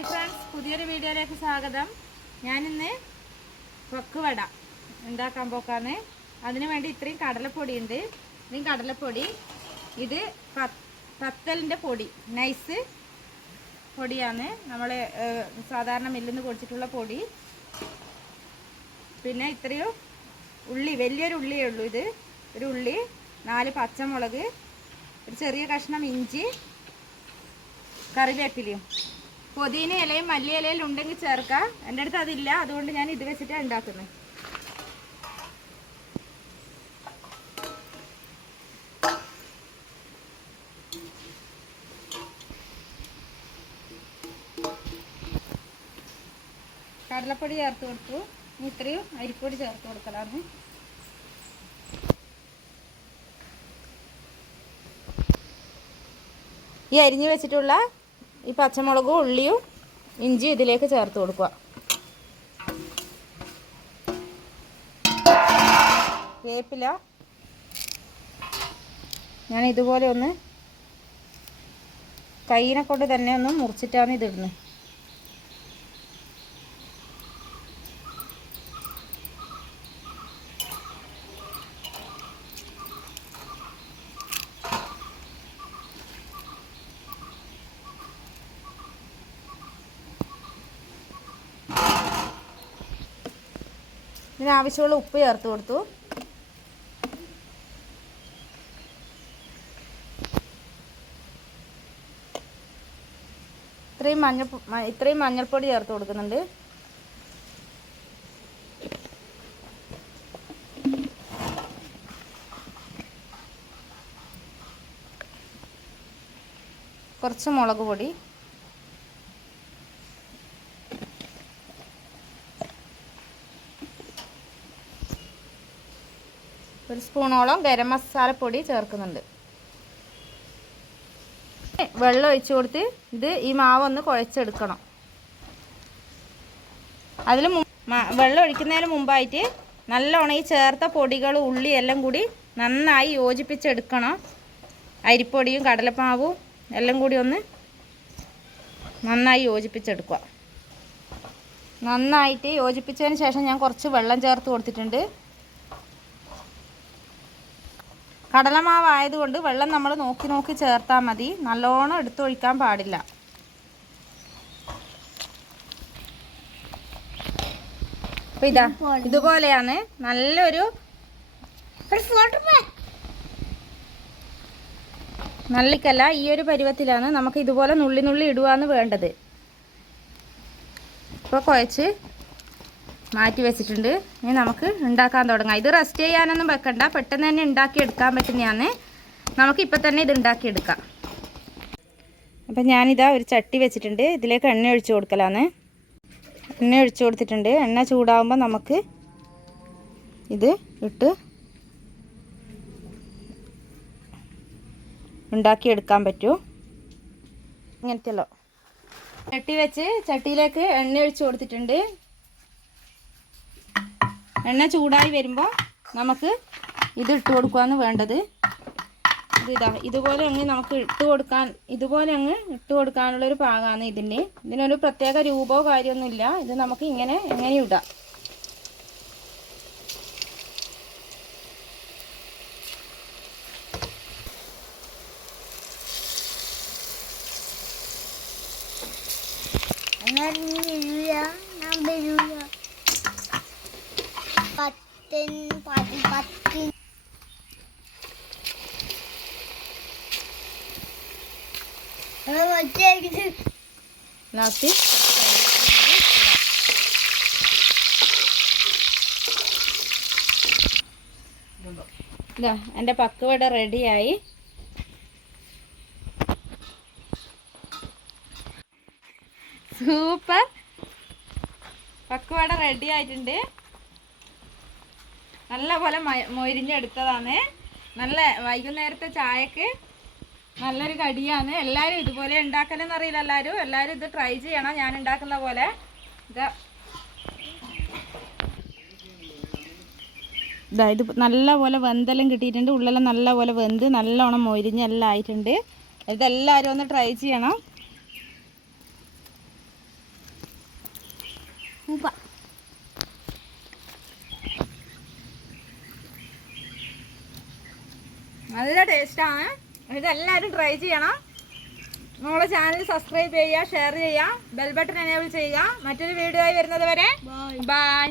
Hi friends, പുതിയൊരു വീഡിയോയിലേക്ക് സ്വാഗതം. ഞാനിന്ന് പൊക്കുവട ഉണ്ടാക്കാൻ പോക്കാണ്. അതിനു വേണ്ടി ഇത്രയും കടലപ്പൊടി ഉണ്ട്. ഇത്രയും കടലപ്പൊടി, ഇത് പത്തലിൻ്റെ പൊടി, നൈസ് പൊടിയാണ്. നമ്മൾ സാധാരണ മില്ലിൽ നിന്ന് പൊടിച്ചിട്ടുള്ള പൊടി. പിന്നെ ഇത്രയും ഉള്ളി, വലിയൊരു ഉള്ളിയേ ഉള്ളൂ ഇത്. ഒരു ഉള്ളി, 4 പച്ചമുളക്, ഒരു ചെറിയ കഷ്ണം ഇഞ്ചി, കറിവേപ്പിലയും, പുതിന ഇലയും മല്ലി ഇലയും ഉണ്ടെങ്കിൽ ചേർക്കാം. എൻ്റെ അടുത്ത് അതില്ല, അതുകൊണ്ട് ഞാൻ ഇത് വെച്ചിട്ടാണ് ഉണ്ടാക്കുന്നത്. കടലപ്പൊടി ചേർത്ത് കൊടുത്തു. ഇത്രയും അരിപ്പൊടി ചേർത്ത് കൊടുക്കലാണ്. ഈ അരിഞ്ഞു വെച്ചിട്ടുള്ള ഈ പച്ചമുളകും ഉള്ളിയും ഇഞ്ചിയും ഇതിലേക്ക് ചേർത്ത് കൊടുക്കുക. വേപ്പില ഞാൻ ഇതുപോലെ ഒന്ന് കൈയിനെ കൊണ്ട് തന്നെ ഒന്ന് മുറിച്ചിട്ടാണ് ഇതിടുന്നത്. ഇതിനാവശ്യമുള്ള ഉപ്പ് ചേർത്ത് കൊടുത്തു. ഇത്രയും മഞ്ഞൾപ്പൊടി ചേർത്ത് കൊടുക്കുന്നുണ്ട്. കുറച്ച് മുളക് പൊടി, ഒരു സ്പൂണോളം ഗരം മസാലപ്പൊടി ചേർക്കുന്നുണ്ട്. വെള്ളം ഒഴിച്ച് കൊടുത്ത് ഈ മാവ് ഒന്ന് കുഴച്ചെടുക്കണം. അതിൽ വെള്ളം ഒഴിക്കുന്നതിന് മുമ്പായിട്ട് നല്ലോണം ഈ ചേർത്ത പൊടികൾ, ഉള്ളി എല്ലാം കൂടി നന്നായി യോജിപ്പിച്ചെടുക്കണം. അരിപ്പൊടിയും കടലമാവും എല്ലാം കൂടി ഒന്ന് നന്നായി യോജിപ്പിച്ചെടുക്കുക. നന്നായിട്ട് യോജിപ്പിച്ചതിന് ശേഷം ഞാൻ കുറച്ച് വെള്ളം ചേർത്ത് കൊടുത്തിട്ടുണ്ട്. കടലമാവായതുകൊണ്ട് വെള്ളം നമ്മൾ നോക്കി നോക്കി ചേർത്താൽ മതി, നല്ലോണം എടുത്തൊഴിക്കാൻ പാടില്ല. അപ്പം ഇതാ ഇതുപോലെയാണ് നല്ലൊരു നല്ലിക്കല്ല, ഈ ഒരു പരുവത്തിലാണ് നമുക്ക് ഇതുപോലെ നുള്ളി നുള്ളി ഇടുകയാണ് വേണ്ടത്. ഇപ്പോൾ കുഴച്ച് മാറ്റി വെച്ചിട്ടുണ്ട്. ഇനി നമുക്ക് ഉണ്ടാക്കാൻ തുടങ്ങാം. ഇത് റെസ്റ്റ് ചെയ്യാനൊന്നും വെക്കണ്ട, പെട്ടെന്ന് തന്നെ ഉണ്ടാക്കിയെടുക്കാൻ പറ്റുന്നതാണ്. നമുക്കിപ്പോൾ തന്നെ ഇത് ഉണ്ടാക്കിയെടുക്കാം. അപ്പം ഞാനിതാ ഒരു ചട്ടി വെച്ചിട്ടുണ്ട്. ഇതിലേക്ക് എണ്ണ ഒഴിച്ച് കൊടുക്കലാണ്. എണ്ണ ഒഴിച്ച് കൊടുത്തിട്ടുണ്ട്. എണ്ണ ചൂടാകുമ്പോൾ നമുക്ക് ഇത് ഇട്ട് ഉണ്ടാക്കിയെടുക്കാൻ പറ്റും. ഇങ്ങനത്തെയല്ലോ ചട്ടി വെച്ച് ചട്ടിയിലേക്ക് എണ്ണ ഒഴിച്ച് കൊടുത്തിട്ടുണ്ട്. എണ്ണ ചൂടായി വരുമ്പോൾ നമുക്ക് ഇത് ഇട്ട് കൊടുക്കുകയാണ് വേണ്ടത്. ഇതുപോലെ അങ്ങ് നമുക്ക് ഇതുപോലെ അങ്ങ് ഇട്ട് കൊടുക്കാനുള്ളൊരു പാകമാണ് ഇതിന്. ഇതിനൊരു പ്രത്യേക രൂപമോ കാര്യമൊന്നുമില്ല. ഇത് നമുക്ക് ഇങ്ങനെ എങ്ങനെയും ഇടാം. ലാസ്റ്റ് ഇതാ എൻ്റെ പക്കുവട റെഡിയായി. സൂപ്പർ പക്കുവട റെഡി ആയിട്ടുണ്ട്. നല്ല പോലെ മൊരിഞ്ഞെടുത്തതാണ്. നല്ല വൈകുന്നേരത്തെ ചായക്ക് നല്ലൊരു കടിയാണ്. എല്ലാവരും ഇതുപോലെ ഉണ്ടാക്കലെന്ന് അറിയില്ല. എല്ലാവരും ഇത് ട്രൈ ചെയ്യണം, ഞാൻ ഉണ്ടാക്കുന്ന പോലെ. ഇത് നല്ല പോലെ വെന്തെല്ലാം കിട്ടിയിട്ടുണ്ട്. ഉള്ളെല്ലാം നല്ല പോലെ വെന്ത് നല്ലോണം മൊരിഞ്ഞെല്ലാം ആയിട്ടുണ്ട്. ഇതെല്ലാവരും ഒന്ന് ട്രൈ ചെയ്യണം. നല്ല ടേസ്റ്റാണ്. ഇതെല്ലാവരും ട്രൈ ചെയ്യണം. നമ്മളെ ചാനൽ സബ്സ്ക്രൈബ് ചെയ്യുക, ഷെയർ ചെയ്യുക, ബെൽ ബട്ടൺ എനേബിൾ ചെയ്യുക. മറ്റൊരു വീഡിയോ ആയി വരുന്നത് വരെ ബൈ.